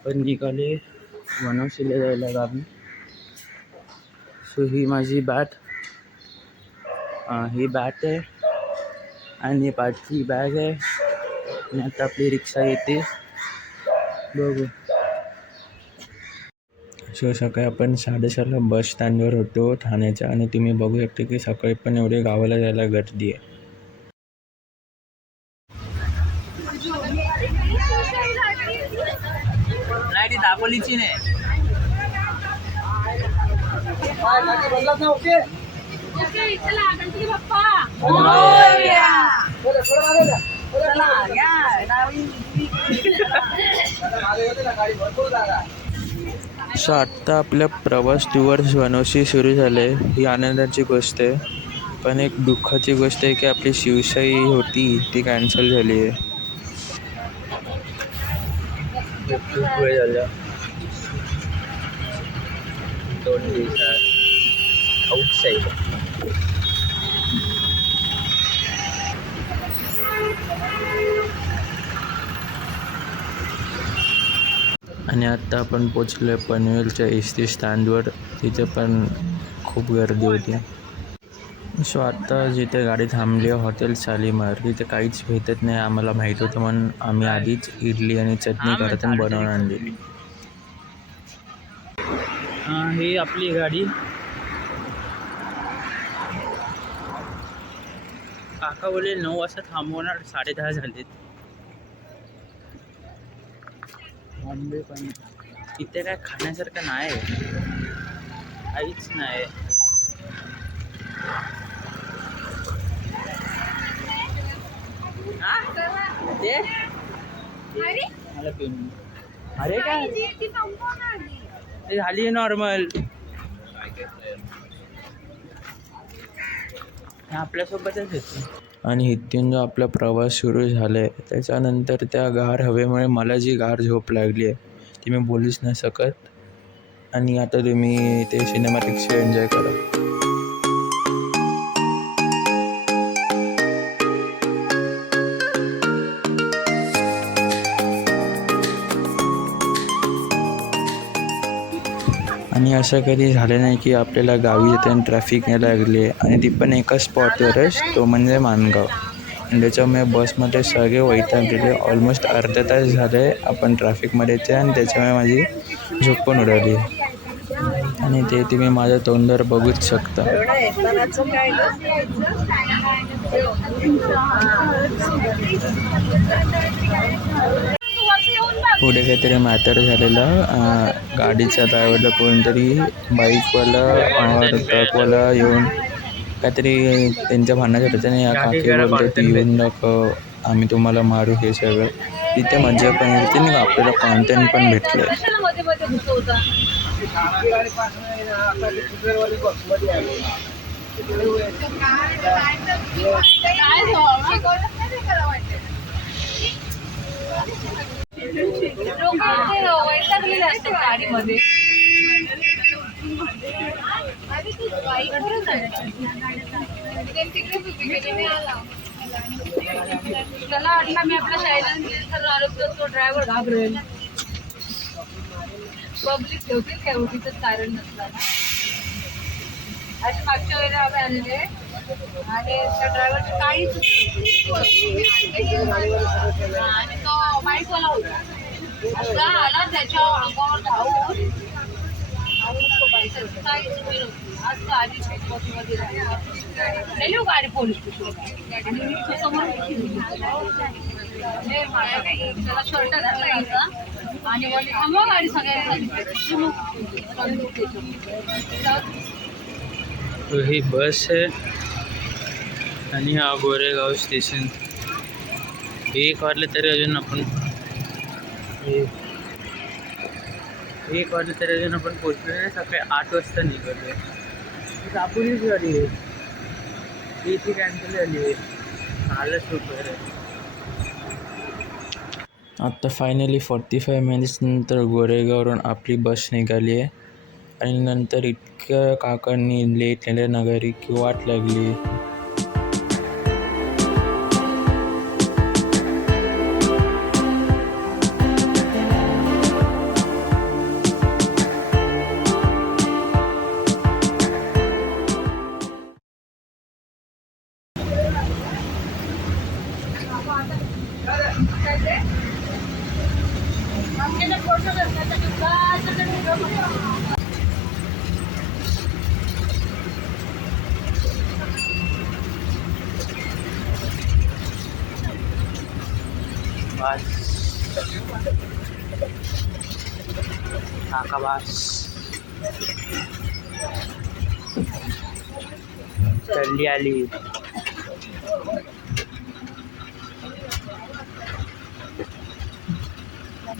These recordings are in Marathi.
आपण निघाले वनवशीला जायला गावी. सो ही माझी बॅट ही बॅट आहे आणि पाठची बॅग आहे. आणि आता आपली रिक्षा येते. बघू. सो सकाळी आपण साडेसहाला बस स्टँडवर होतो ठाण्याच्या. आणि तुम्ही बघू शकता की सकाळी पण एवढे गावाला जायला गर्दी आहे नाही ती दापोलीची नाही सो आत्ता आपल्या प्रवास टूवर्स वनोशी सुरू झाले. ही आनंदाची गोष्ट आहे. पण एक दुःखाची गोष्ट आहे की आपली शिवशाही होती ती कॅन्सल झाली आहे. खूप वेळ झाला. दोन दिवसात आउटसाईड आणि आत्ता आपण पोचलो आहे पनवेलच्या एस टी स्टँडवर. तिथे पण खूप गर्दी होती. सो आत्ता जिथे गाडी थांबली हॉटेल शालीमार तिथे काहीच भेटत नाही आम्हाला माहीत होतं म्हणून आम्ही आधीच इडली आणि चटणी करताना बनवून आणलेली ही आपली गाडी. काका बोले नऊ वाजता थांबवणार साडे दहा झालेत. बॉम्बे पण. इथे काय खाण्यासारखं नाही काहीच नाही ते? मला पिऊन अरे काय? ते झाली नॉर्मल आपल्यासोबतच येते. आणि इथून जो आपला प्रवास सुरू झाला आहे त्याच्यानंतर त्या गार हवेमुळे मला जी गार झोप लागली आहे ती मी बोलूच नाही शकत. आणि आता तुम्ही ते सिनेमॅटिक्स एन्जॉय करा. आणि असं कधी झालं नाही की आपल्याला गावी येताना ट्रॅफिक नाही लागली. आणि ती पण एका स्पॉटवरच तो म्हणजे मानगाव आणि त्याच्यामुळे बसमध्ये सगळे वैताग गेले. ऑलमोस्ट अर्धा तास झाले आपण ट्रॅफिकमध्ये येते आणि त्याच्यामुळे माझी झोप पण उडाली. आणि ते तुम्ही माझ्या तोंडावर बघूच शकता. पुढे काहीतरी मॅटर झालेलं अं, गाडीच्या ड्रायव्हरला कोणतरी बाईकवाला और ट्रकवाला येऊन काहीतरी त्यांच्या भांडणात होतं त्याने या काकी बोलते ती येऊन दाखव आम्ही तुम्हाला मारू हे सगळं. तिथे मजा पण येते आणि आपल्याला कॉन्टेंट पण भेटलं लोक वैतागलेले असतात गाडीमध्ये त्याला वाटलं मी आपल्या शाळेला आलो तर तो ड्रायव्हर घाबरेल पब्लिक ठेवतील काय उगीच कारण नसताना असे मागच्या वेळेला आम्ही आलेले आणि त्या ड्रायव्हरचं काहीच आणि तो होता असा आला त्याच्या अंगावर धावून काहीच आज आधी मध्ये गाडी पोलीस स्टेशनला आणि मी तो समोर त्याला शर्ट घातला आणि थांबवा गाडी सगळ्यांना ही बस आहे आणि हा गोरेगाव स्टेशन। एक वाजले तरी अजून आपण एक वाजले तरी अजून आपण पोचलो नाही. सकाळी आठ वाजता निघालो दापोलीच गाडी आहे. ती कॅन्सल झाली आहे. आलंच रुपये आत्ता फायनली फोर्टी फाय मिनिट्सनंतर गोरेगाववरून आपली बस निघाली आहे. आणि नंतर इतक्या काकांनी लेट नेलं ना की वाट लागली. काय ते? आमच्याकडे फोटो करतात,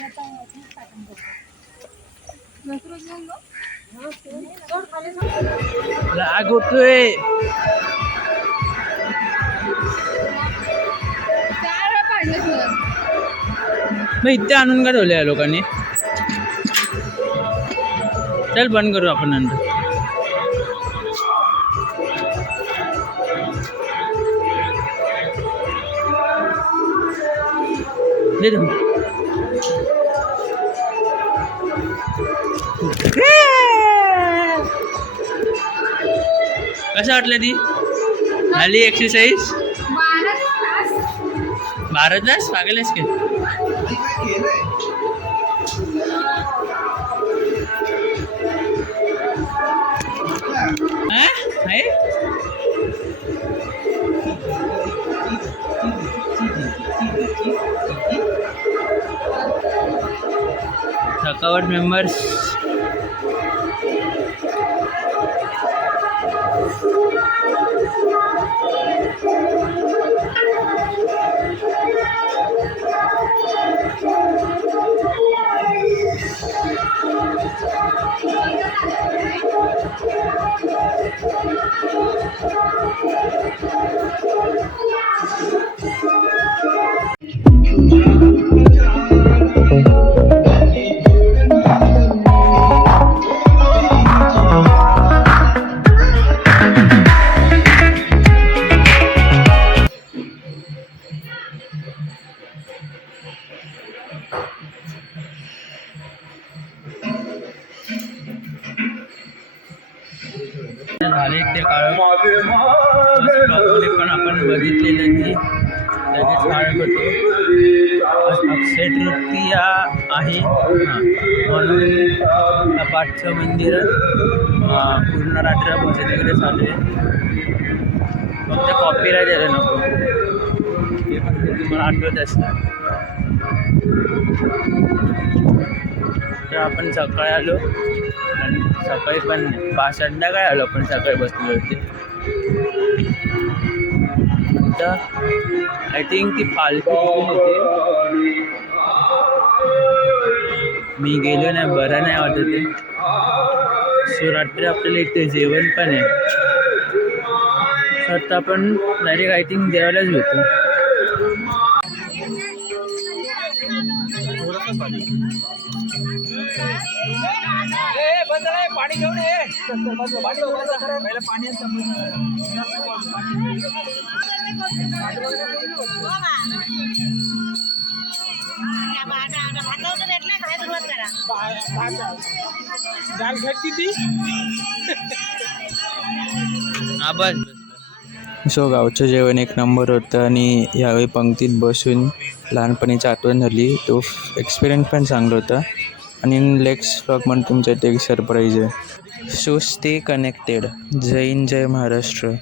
काका मग इथे आणून का ठेवले या लोकांनी. चल बंद करू आपण नंतर. दे कसं वाटलं ती? झाली एक्सरसाइज भारत दास पागलेस के थकावट मेंबर्स बघितलेले की लगेच काळ करतो अक्षय तृतीया आहे. म्हणून पाठचं मंदिर पूर्ण रात्र बसत तिकडे चालू आहे. फक्त कॉपीराईट यायला नको. ते पण तुम्हाला आठवत असणार. तर आपण सकाळी आलो. आणि सकाळी पण पाच संध्याकाळी आलो आपण सकाळी बसलो होते तर आय थिंक ती पालखी होती. मी गेलो नाही बरं नाही वाटत आहे सो रात्री आपल्याला इथे जेवण पण आहे. तर आता आपण डायरेक्ट आय थिंक जेवायलाच भेटतो हा बस सो गावचं जेवण एक नंबर होतं आणि यावेळी पंक्तीत बसून लहानपणीची आठवण झाली. तो एक्सपिरियन्स पण चांगला होता. आणि नेक्स्ट ब्लॉग म्हणून तुमच्या इथे एक सरप्राईज आहे. So stay connected. Jai Hind Jai Maharashtra.